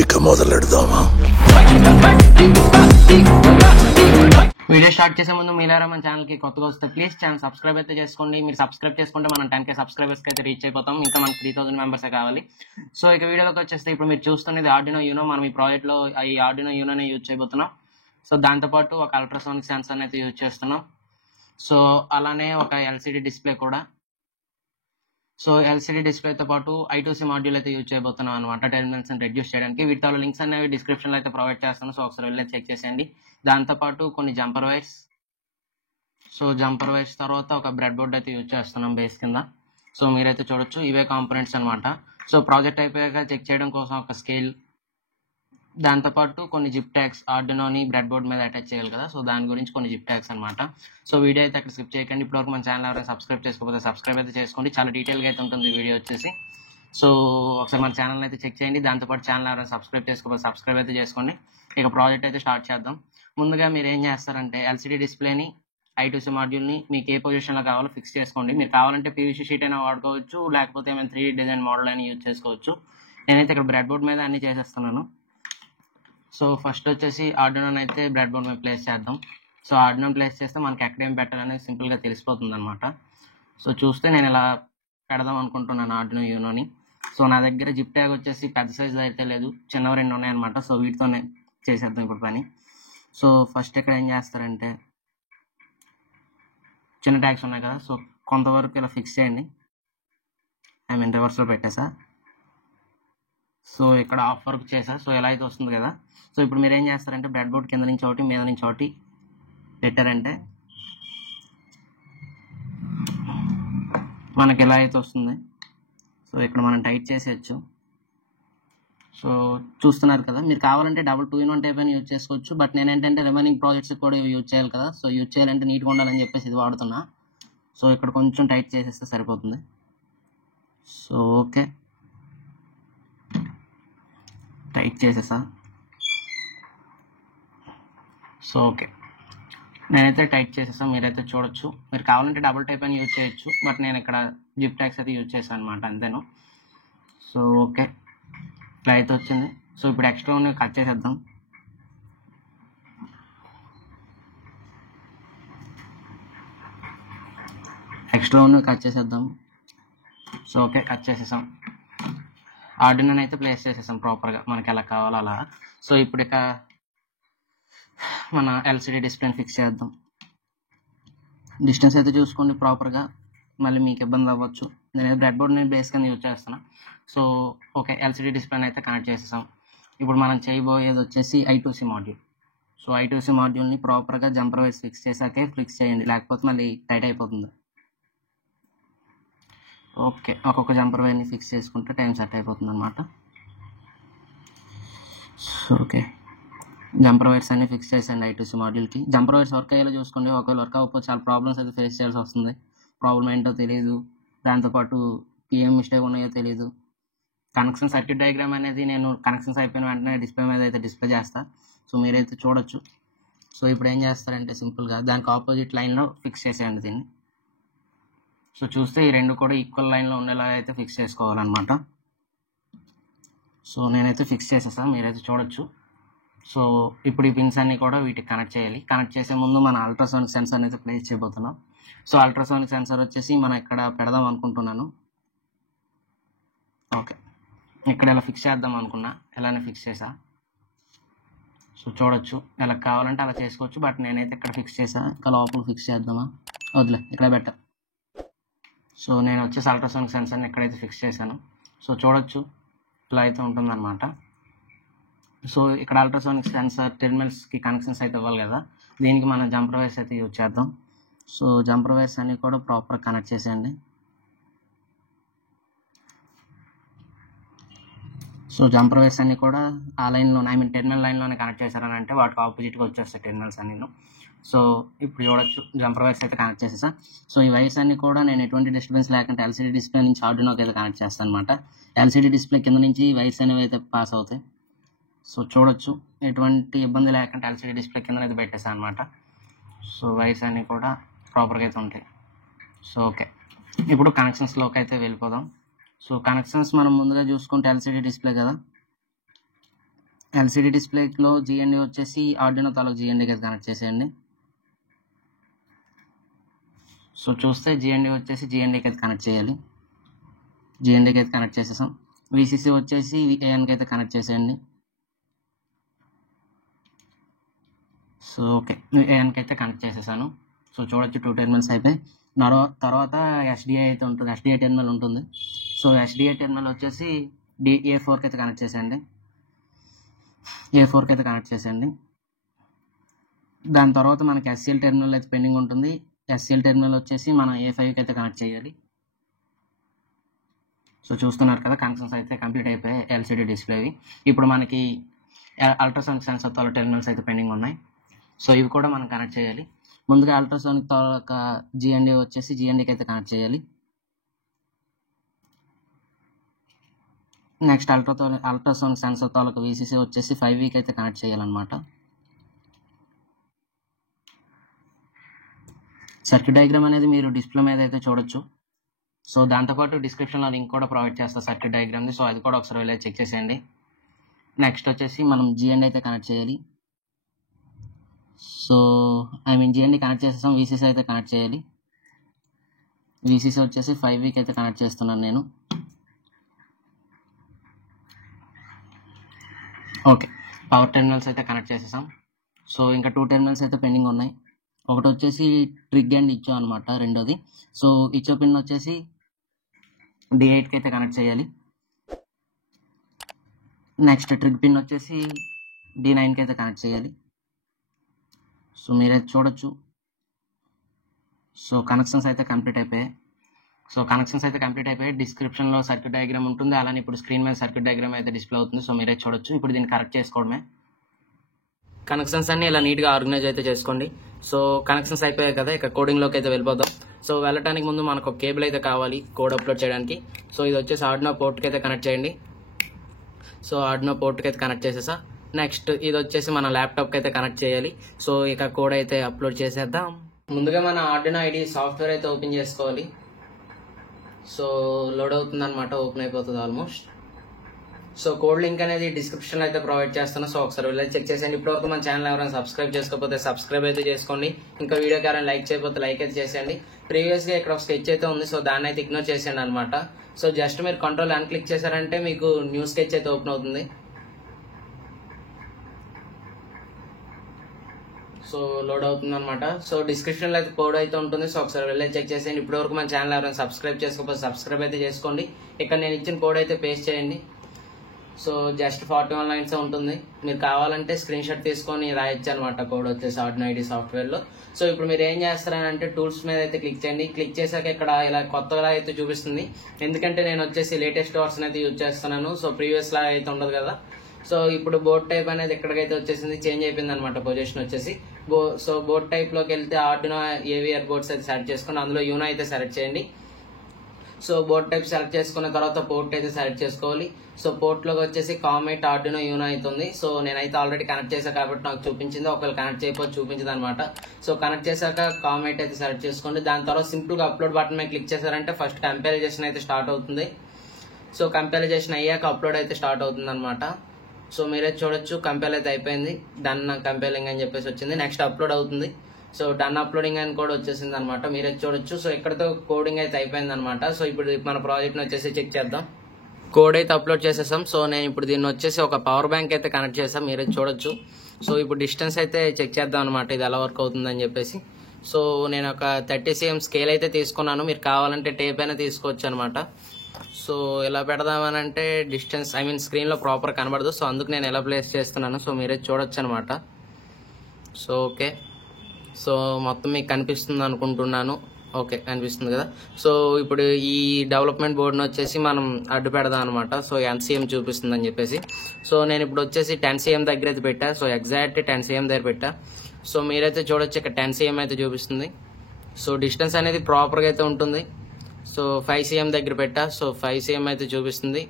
ఇక మొదలెడదామా? Video start చేసే ముందు మీలారా మన ఛానల్కి కొత్తగా వస్తే ప్లీజ్ ఛానల్ సబ్స్క్రైబ్ అయితే చేసుకోండి. మీరు సబ్స్క్రైబ్ చేసుకుంటే మనం 10K సబ్స్క్రైబర్స్కి అయితే రీచ్ అయిపోతాం. ఇంకా మనకు 3000 మెంబర్సే కావాలి. సో ఇక వీడియోలోకి వచ్చేస్తే ఇప్పుడు మీరు చూస్తున్నది ఆర్డినో యూనో. మనం ఈ ప్రాజెక్ట్లో ఈ ఆర్డినో యూనోనే యూజ్ చేయబోతున్నాం. సో దాంతోపాటు ఒక అల్ట్రాసోనిక్ సెన్సార్ని అయితే యూజ్ చేస్తున్నాం. సో అలానే ఒక ఎల్సిడి డిస్ప్లే కూడా. సో ఎల్సిడి డిస్ప్లేతో పాటు I2C మాడ్యూల్ అయితే యూజ్ చేయబోతున్నాం అనమాట, టెర్మినల్స్ రెడ్యూస్ చేయడానికి. వీటితో లింక్స్ అనేవి డిస్క్రిప్షన్లో అయితే ప్రొవైడ్ చేస్తాను. సో ఒకసారి వెళ్ళి చెక్ చేసేయండి. దాంతోపాటు కొన్ని jumper wires. So jumper wires తర్వాత ఒక బ్రెడ్ బోర్డ్ అయితే యూజ్ చేస్తున్నాం బేస్ కింద. సో మీరైతే చూడొచ్చు, ఇవే కాంపోనెంట్స్ అనమాట. సో ప్రాజెక్ట్ అయిపోయాక చెక్ చేయడం కోసం ఒక స్కేల్, దాంతోపాటు కొన్ని జిప్ ట్యాగ్స్, ఆర్డినోని బ్రెడ్ బోర్డ్ మీద అటాచ్ చేయాలి కదా, సో దాని గురించి కొన్ని జిప్ ట్యాగ్స్ అనమాట. సో వీడియో అయితే అక్కడ స్కిప్ చేయకండి. ఇప్పటివరకు మన ఛానల్ ఎవరైనా సబ్స్క్రైబ్ చేసుకోకపోతే సబ్స్క్రైబ్ అయితే చేసుకోండి. చాలా డీటెయిల్గా అయితే ఉంటుంది వీడియో వచ్చేసి. సో ఒకసారి మన ఛానల్ అయితే చెక్ చేయండి. దాంతోపాటు ఛానల్ ఎవరైనా సబ్స్క్రైబ్ చేసుకోకపోతే సబ్స్క్రైబ్ అయితే చేసుకోండి. ఇక ప్రాజెక్ట్ అయితే స్టార్ట్ చేద్దాం. ముందుగా మీరు ఏం చేస్తారంటే ఎల్సిడి డిస్ప్లేని, I2C మాడ్యూల్ని మీకు ఏ పొజిషన్లో కావాలో ఫిక్స్ చేసుకోండి. మీరు కావాలంటే PVC షీట్ అయినా వాడుకోవచ్చు, లేకపోతే ఏమైనా 3D డిజైన్ మోడల్ అయినా యూజ్ చేసుకోవచ్చు. నేనైతే ఇక్కడ బ్రెడ్ బోర్డ్ మీద అన్ని చేసేస్తున్నాను. సో ఫస్ట్ వచ్చేసి ఆర్డినోని అయితే బ్రెడ్ బోర్డ్ మీద ప్లేస్ చేద్దాం. సో ఆర్డినోని ప్లేస్ చేస్తే మనకి ఎక్కడేం పెట్టాలనేది సింపుల్గా తెలిసిపోతుంది అనమాట. సో చూస్తే నేను ఇలా పెడదాం అనుకుంటున్నాను ఆర్డినో యూనోని. సో నా దగ్గర జిప్ ట్యాగ్ వచ్చేసి పెద్ద సైజు అయితే లేదు, చిన్నవి 2 ఉన్నాయన్నమాట. సో వీటితోనే చేసేద్దాం ఇప్పుడు పని. సో ఫస్ట్ ఇక్కడ ఏం చేస్తారంటే చిన్న ట్యాగ్స్ ఉన్నాయి కదా, సో కొంతవరకు ఇలా ఫిక్స్ చేయండి. రివర్స్లో పెట్టేసా. సో ఇక్కడ ఆఫ్ వర్క్ చేసా. సో ఎలా అయితే వస్తుంది కదా. సో ఇప్పుడు మీరు ఏం చేస్తారంటే బ్రెడ్ బోర్డ్ కింద నుంచి ఒకటి, మీద నుంచి ఒకటి పెట్టారంటే మనకి ఎలా అయితే వస్తుంది. సో ఇక్కడ మనం టైట్ చేసేయచ్చు. సో చూస్తున్నారు కదా. మీరు కావాలంటే డబుల్ 2-in-1 టైప్ అని యూజ్ చేసుకోవచ్చు. బట్ నేను ఏంటంటే రిమైనింగ్ ప్రాజెక్ట్స్ కూడా యూజ్ చేయాలి కదా. సో యూజ్ చేయాలంటే నీట్గా ఉండాలని చెప్పేసి ఇది వాడుతున్నా. సో ఇక్కడ కొంచెం టైట్ చేసేస్తే సరిపోతుంది. సో ఓకే, టైట్ చేసేసా. సో ఓకే, నేనైతే టైట్ చేసేసాను. మీరైతే చూడొచ్చు. మీరు కావాలంటే డబుల్ టైప్ అని యూజ్ చేయొచ్చు, బట్ నేను ఇక్కడ జిప్ ట్యాగ్స్ అయితే యూజ్ చేశాను అనమాట, అంతేను. సో ఓకే, ఇట్లా అయితే వచ్చింది. సో ఇప్పుడు ఎక్స్ట్రా ఉన్న కట్ చేసేద్దాం. ఎక్స్ట్రా ఉన్న కట్ చేసేద్దాం. సో ఓకే, కట్ చేసేసాం. ఆర్డినోని అయితే ప్లేస్ చేసేసాం ప్రాపర్గా మనకి ఎలా కావాలో అలా. సో ఇప్పుడు ఇక మన ఎల్సిడి డిస్ప్లేని ఫిక్స్ చేద్దాం. డిస్టెన్స్ అయితే చూసుకోండి ప్రాపర్గా, మళ్ళీ మీకు ఇబ్బంది అవ్వచ్చు. నేను బ్రెడ్ బోర్డ్ని బేస్ కింద యూజ్ చేస్తున్నా. సో ఓకే, ఎల్సిడి డిస్ప్లేని అయితే కనెక్ట్ చేసేసాం. ఇప్పుడు మనం చేయబోయేది వచ్చేసి I2C మాడ్యూల్. సో I2C మాడ్యూల్ని ప్రాపర్గా జంపర్ వైస్ ఫిక్స్ చేశాకే ఫిక్స్ చేయండి, లేకపోతే మళ్ళీ టైట్ అయిపోతుంది. ఓకే, ఒక్కొక్క జంపర్ వైర్ని ఫిక్స్ చేసుకుంటే టైం సెట్ అయిపోతుంది అనమాట. సో ఓకే, జంపర్ వైర్స్ అన్ని ఫిక్స్ చేసేయండి I2C మాడ్యూల్కి. జంపర్ వైర్స్ వర్క్ అయ్యేలా చూసుకోండి. ఒకవేళ వర్క్ అవ్వకపోతే చాలా ప్రాబ్లమ్స్ అయితే ఫేస్ చేయాల్సి వస్తుంది. ప్రాబ్లం ఏంటో తెలియదు, దాంతోపాటు ఏం మిస్టేక్ ఉన్నాయో తెలియదు. కనెక్షన్ సర్క్యూట్ డయాగ్రామ్ అనేది నేను కనెక్షన్స్ అయిపోయిన వెంటనే డిస్ప్లే మీద అయితే డిస్ప్లే చేస్తా. సో మీరైతే చూడొచ్చు. సో ఇప్పుడు ఏం చేస్తారంటే సింపుల్గా దానికి ఆపోజిట్ లైన్లో ఫిక్స్ చేసేయండి దీన్ని. సో చూస్తే ఈ రెండు కూడా ఈక్వల్ లైన్లో ఉండేలా అయితే ఫిక్స్ చేసుకోవాలన్నమాట. సో నేనైతే ఫిక్స్ చేసేసాను, మీరైతే చూడొచ్చు. సో ఇప్పుడు ఈ పిన్స్ అన్ని కూడా వీటికి కనెక్ట్ చేయాలి. కనెక్ట్ చేసే ముందు మన అల్ట్రాసోనిక్ సెన్సార్ని అయితే ప్లేస్ చేయబోతున్నాం. సో అల్ట్రాసోనిక్ సెన్సార్ వచ్చేసి మనం ఇక్కడ పెడదాం అనుకుంటున్నాను. ఓకే, ఇక్కడ ఇలా ఫిక్స్ చేద్దాం అనుకున్నా, ఇలానే ఫిక్స్ చేసా. సో చూడొచ్చు, ఎలా కావాలంటే అలా చేసుకోవచ్చు, బట్ నేనైతే ఇక్కడ ఫిక్స్ చేసా. ఇంకా లోపల ఫిక్స్ చేద్దామా, వదిలే ఇక్కడ పెట్టా. సో నేను వచ్చేసి అల్ట్రాసోనిక్ సెన్సార్ని ఎక్కడైతే ఫిక్స్ చేశాను. సో చూడొచ్చు, ఇలా అయితే ఉంటుందన్నమాట. సో ఇక్కడ అల్ట్రాసోనిక్ సెన్సార్ టెర్మినల్స్కి కనెక్షన్స్ అయితే ఇవ్వాలి కదా, దీనికి మనం జంపర్ వైర్స్ అయితే యూజ్ చేద్దాం. సో జంపర్ వైర్స్ అన్ని కూడా ప్రాపర్ కనెక్ట్ చేసేయండి. సో జంపర్ వైర్స్ అన్ని కూడా ఆ లైన్లోనే, టెర్మినల్ లైన్లోనే కనెక్ట్ చేశారని అంటే వాటికి ఆపోజిట్గా వచ్చేస్తాయి టెర్మినల్స్ అన్ని. సో ఇప్పుడు చూడొచ్చు, జంపర్ వైర్స్ అయితే కనెక్ట్ చేసేసా. సో ఈ వైర్స్ అన్ని కూడా నేను ఎటువంటి డిస్టర్బెన్స్ లేకుండా ఎల్సిడి డిస్ప్లే నుంచి ఆర్డినోకి అయితే కనెక్ట్ చేస్తాను అనమాట. ఎల్సిడి డిస్ప్లే కింద నుంచి వైర్స్ అనేవి అయితే పాస్ అవుతాయి. సో చూడొచ్చు, ఎటువంటి ఇబ్బంది లేకుండా ఎల్సిడి డిస్ప్లే కింద అయితే పెట్టేసాను అనమాట. సో వైర్స్ అన్నీ కూడా ప్రాపర్గా అయితే ఉంటాయి. సో ఓకే, ఇప్పుడు కనెక్షన్స్లోకి అయితే వెళ్ళిపోదాం. సో కనెక్షన్స్ మనం ముందుగా చూసుకుంటే ఎల్సిడి డిస్ప్లే కదా, ఎల్సిడి డిస్ప్లేలో జిఎన్డి వచ్చేసి ఆర్డినో తాలూకు జిఎన్డీకి అయితే కనెక్ట్ చేసేయండి. సో చూస్తే జిఎన్డి వచ్చేసి జిఎన్డీకి అయితే కనెక్ట్ చేయాలి. జిఎన్డీకి అయితే కనెక్ట్ చేసేసాం. విసిసి వచ్చేసి ఏఎన్కి అయితే కనెక్ట్ చేసేయండి. సో ఓకే, ఏఎన్కి అయితే కనెక్ట్ చేసేసాను. సో చూడొచ్చు 2 టెర్మినల్స్ అయిపోయి తర్వాత ఎస్డిఐ అయితే ఉంటుంది, ఎస్డిఐ టెర్మినల్ ఉంటుంది. సో ఎస్డిఐ టెర్మినల్ వచ్చేసి A4కి అయితే కనెక్ట్ చేసేయండి. A4కి అయితే కనెక్ట్ చేసేయండి. దాని తర్వాత మనకి ఎస్సిఎల్ టెర్మినల్ అయితే పెండింగ్ ఉంటుంది. ఎస్సిఎల్ టెర్మినల్ వచ్చేసి మనం A5కి అయితే కనెక్ట్ చేయాలి. సో చూస్తున్నారు కదా, కనెక్షన్స్ అయితే కంప్లీట్ అయిపోయాయి ఎల్సిడి డిస్ప్లేవి. ఇప్పుడు మనకి అల్ట్రాసోనిక్ సెన్సార్ తాలూకు టెర్మినల్స్ అయితే పెండింగ్ ఉన్నాయి. సో ఇవి కూడా మనం కనెక్ట్ చేయాలి. ముందుగా అల్ట్రాసోనిక్ తాలూకా జిఎన్డి వచ్చేసి జిఎన్డీకి అయితే కనెక్ట్ చేయాలి. నెక్స్ట్ అల్ట్రాసోనిక్ సెన్సార్ తాలూకా విసిసి వచ్చేసి 5Vకి అయితే కనెక్ట్ చేయాలన్నమాట. సర్క్యూట్ డయాగ్రామ్ అనేది మీరు డిస్ప్లే మీద అయితే చూడొచ్చు. సో దాంతోపాటు డిస్క్రిప్షన్లో లింక్ కూడా ప్రొవైడ్ చేస్తా సర్క్యూట్ డయాగ్రామ్ది. సో అది కూడా ఒకసారి వెళ్ళి చెక్ చేసేయండి. నెక్స్ట్ వచ్చేసి మనం జిఎన్డి అయితే కనెక్ట్ చేయాలి. సో జిఎన్డి కనెక్ట్ చేసేసాం. విసిసి అయితే కనెక్ట్ చేయాలి. విసిసి వచ్చేసి 5Vకి అయితే కనెక్ట్ చేస్తున్నాను నేను. ఓకే, పవర్ టెర్మినల్స్ అయితే కనెక్ట్ చేసేసాం. సో ఇంకా 2 టెర్మినల్స్ అయితే పెండింగ్ ఉన్నాయి. ఒకటి వచ్చేసి ట్రిగ్ అండ్ ఇచ్చో అనమాట, రెండోది. సో ఇచ్చో పిన్ వచ్చేసి D8కి అయితే కనెక్ట్ చేయాలి. నెక్స్ట్ ట్రిగ్ పిన్ వచ్చేసి D9కి అయితే కనెక్ట్ చేయాలి. సో మీరైతే చూడొచ్చు. సో కనెక్షన్స్ అయితే కంప్లీట్ అయిపోయాయి. డిస్క్రిప్షన్లో సర్క్యూట్ డయాగ్రామ్ ఉంటుంది. అలానే ఇప్పుడు స్క్రీన్ మీద సర్క్యూట్ డయాగ్రామ్ అయితే డిస్ప్లే అవుతుంది. సో మీరే చూడొచ్చు. ఇప్పుడు దీన్ని కరెక్ట్ చేసుకోవడమే. కనెక్షన్స్ అన్ని ఇలా నీట్గా ఆర్గనైజ్ అయితే చేసుకోండి. సో కనెక్షన్స్ అయిపోయాయి కదా, ఇక కోడింగ్లోకి అయితే వెళ్ళిపోదాం. సో వెళ్ళడానికి ముందు మనకు ఒక కేబుల్ అయితే కావాలి కోడ్ అప్లోడ్ చేయడానికి. సో ఇది వచ్చేసి ఆర్డినో పోర్ట్కి అయితే కనెక్ట్ చేయండి. సో ఆర్డినో పోర్ట్కి అయితే కనెక్ట్ చేసేసా. నెక్స్ట్ ఇది వచ్చేసి మన ల్యాప్టాప్కి అయితే కనెక్ట్ చేయాలి. సో ఇక కోడ్ అయితే అప్లోడ్ చేసేద్దాం. ముందుగా మన ఆర్డినో ఐడి సాఫ్ట్వేర్ అయితే ఓపెన్ చేసుకోవాలి. సో లోడ్ అవుతుంది అనమాట, ఓపెన్ అయిపోతుంది ఆల్మోస్ట్. సో కోడ్ లింక్ అనేది డిస్క్రిప్షన్లో అయితే ప్రొవైడ్ చేస్తాను. సో ఒకసారి వెళ్ళి చెక్ చేసేయండి. ఇప్పటివరకు మన ఛానల్ ఎవరైనా సబ్స్క్రైబ్ చేసుకోకపోతే సబ్స్క్రైబ్ అయితే చేసుకోండి. ఇంకా వీడియోకి ఎవరైనా లైక్ చేయకపోతే లైక్ అయితే చేసేయండి. ప్రీవియస్గా ఇక్కడ ఒక స్కెచ్ అయితే ఉంది. సో దాన్ని అయితే ఇగ్నోర్ చేసేయండి అనమాట. సో జస్ట్ మీరు కంట్రోల్ అని క్లిక్ చేశారంటే మీకు న్యూ స్కెచ్ అయితే ఓపెన్ అవుతుంది. సో లోడ్ అవుతుంది అనమాట. సో డిస్క్రిప్షన్లో అయితే కోడ్ అయితే ఉంటుంది. సో ఒకసారి వెళ్ళి చెక్ చేసేయండి. ఇప్పటివరకు మన ఛానల్ ఎవరైనా సబ్స్క్రైబ్ చేసుకోకపోతే సబ్స్క్రైబ్ అయితే చేసుకోండి. ఇక్కడ నేను ఇచ్చిన కోడ్ అయితే పేస్ట్ చేయండి. సో జస్ట్ 41 లైన్స్ ఉంటుంది. మీరు కావాలంటే స్క్రీన్ షాట్ తీసుకొని రాయొచ్చు అనమాట కోడ్ వచ్చేసి ఆర్డినో ఐడి సాఫ్ట్వేర్లో. సో ఇప్పుడు మీరు ఏం చేస్తారంటే టూల్స్ మీద అయితే క్లిక్ చేయండి. క్లిక్ చేశాక ఇక్కడ ఇలా కొత్తగా అయితే చూపిస్తుంది. ఎందుకంటే నేను వచ్చేసి లేటెస్ట్ వర్షన్ అయితే యూజ్ చేస్తున్నాను. సో ప్రీవియస్ లా అయితే ఉండదు కదా. సో ఇప్పుడు బోర్డ్ టైప్ అనేది ఎక్కడికైతే వచ్చేసింది, చేంజ్ అయిపోయింది అనమాట పొజిషన్ వచ్చేసి. సో బోర్డ్ టైప్లోకి వెళ్తే ఆర్డినో ఏవిఆర్ బోర్డ్స్ అయితే సెలెక్ట్ చేసుకుని అందులో యూనో అయితే సెలెక్ట్ చేయండి. సో బోర్డ్ టైప్ సెలెక్ట్ చేసుకున్న తర్వాత పోర్ట్ అయితే సెలెక్ట్ చేసుకోవాలి. సో పోర్ట్లోకి వచ్చేసి కామెట్ ఆర్డినో యూనో అవుతుంది. సో నేనైతే ఆల్రెడీ కనెక్ట్ చేశాను కాబట్టి నాకు చూపించింది. ఒకవేళ కనెక్ట్ చేయకపోతే చూపించింది అనమాట. సో కనెక్ట్ చేశాక కామెట్ అయితే సెలెక్ట్ చేసుకోండి. దాని తర్వాత సింపుల్గా అప్లోడ్ బటన్ మీద క్లిక్ చేశారంటే ఫస్ట్ కంపారిజేషన్ అయితే స్టార్ట్ అవుతుంది. సో కంపారిజేషన్ అయ్యాక అప్లోడ్ అయితే స్టార్ట్ అవుతుంది అనమాట. సో మీరే చూడొచ్చు, కంపేర్ అయితే అయిపోయింది. డన్ కంపేరింగ్ అని చెప్పేసి వచ్చింది. నెక్స్ట్ అప్లోడ్ అవుతుంది. సో డన్ అప్లోడింగ్ అని కూడా వచ్చేసింది అనమాట. మీరే చూడొచ్చు. సో ఇక్కడతో కోడింగ్ అయితే అయిపోయింది అనమాట. సో ఇప్పుడు మన ప్రాజెక్ట్ని వచ్చేసి చెక్ చేద్దాం. కోడ్ అయితే అప్లోడ్ చేసేసాం. సో నేను ఇప్పుడు దీన్ని వచ్చేసి ఒక పవర్ బ్యాంక్ అయితే కనెక్ట్ చేసాం. మీరే చూడొచ్చు. సో ఇప్పుడు డిస్టెన్స్ అయితే చెక్ చేద్దాం అనమాట, ఇది ఎలా వర్క్ అవుతుందని చెప్పేసి. సో నేను ఒక 30 cm స్కేల్ అయితే తీసుకున్నాను. మీరు కావాలంటే టేప్ అయినా తీసుకోవచ్చు అనమాట. సో ఎలా పెడదామని అంటే డిస్టెన్స్ స్క్రీన్లో ప్రాపర్ కనబడదు. సో అందుకు నేను ఎలా ప్లేస్ చేస్తున్నాను. సో మీరే చూడొచ్చు అనమాట. సో ఓకే, సో మొత్తం మీకు కనిపిస్తుంది అనుకుంటున్నాను. ఓకే, కనిపిస్తుంది కదా. సో ఇప్పుడు ఈ డెవలప్మెంట్ బోర్డుని వచ్చేసి మనం అడ్డు పెడదాం అనమాట. సో ఎంత cm చూపిస్తుంది అని చెప్పేసి. సో నేను ఇప్పుడు వచ్చేసి 10 cm దగ్గర అయితే పెట్టా. సో ఎగ్జాక్ట్ 10 cm దగ్గర పెట్టా. సో మీరైతే చూడొచ్చు, ఇక్కడ 10 cm అయితే చూపిస్తుంది. సో డిస్టెన్స్ అనేది ప్రాపర్గా అయితే ఉంటుంది. సో 5 cm దగ్గర పెట్టా. సో 5 cm అయితే చూపిస్తుంది.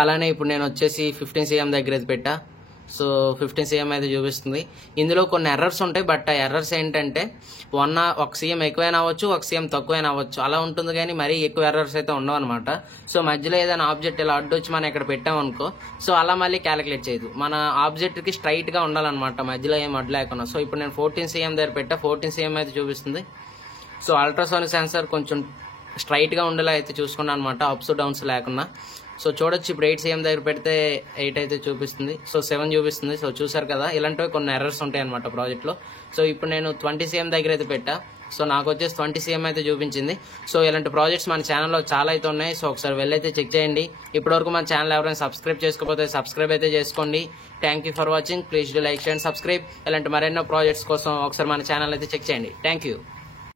అలానే ఇప్పుడు నేను వచ్చేసి 15 cm దగ్గర అయితే పెట్టా. సో 15 cm అయితే చూపిస్తుంది. ఇందులో కొన్ని ఎర్రర్స్ ఉంటాయి, బట్ ఆ ఎర్రర్స్ ఏంటంటే ఒక సీఎం ఎక్కువైనా అవ్వచ్చు, ఒక సీఎం తక్కువైనా అవ్వచ్చు, అలా ఉంటుంది. కానీ మరీ ఎక్కువ ఎర్రర్స్ అయితే ఉండవు అనమాట. సో మధ్యలో ఏదైనా ఆబ్జెక్ట్ ఇలా అడ్డొచ్చి మనం ఇక్కడ పెట్టామనుకో, సో అలా మళ్ళీ క్యాలిక్యులేట్ చేయదు. మన ఆబ్జెక్ట్కి స్ట్రైట్గా ఉండాలన్నమాట, మధ్యలో ఏం అడ్డు లేకుండా. సో ఇప్పుడు నేను 14 cm దగ్గర పెట్టా, 14 cm అయితే చూపిస్తుంది. సో అల్ట్రాసోనిక్ సెన్సార్ కొంచెం స్ట్రైట్గా ఉండేలా అయితే చూసుకున్నాను అనమాట, అప్స్ డౌన్స్ లేకుండా. సో చూడొచ్చు, ఇప్పుడు 8 cm దగ్గర పెడితే 8 అయితే చూపిస్తుంది, సో 7 చూపిస్తుంది. సో చూసారు కదా, ఇలాంటివి కొన్ని ఎర్రర్స్ ఉంటాయి అనమాట ప్రాజెక్ట్లో. సో ఇప్పుడు నేను 20 cm దగ్గర అయితే పెట్టా, సో నాకు వచ్చేసి 20 cm అయితే చూపించింది. సో ఇలాంటి ప్రాజెక్ట్స్ మన ఛానల్లో చాలా అయితే ఉన్నాయి. సో ఒకసారి వెళ్ళైతే చెక్ చేయండి. ఇప్పటివరకు మన ఛానల్ ఎవరైనా సబ్స్క్రైబ్ చేసుకోకపోతే సబ్స్క్రైబ్ అయితే చేసుకోండి. Thank you for watching. Please do like, share, subscribe. ఇలాంటి మరెన్నో ప్రాజెక్ట్స్ కోసం ఒకసారి మన ఛానల్ అయితే చెక్ చేయండి. Thank you.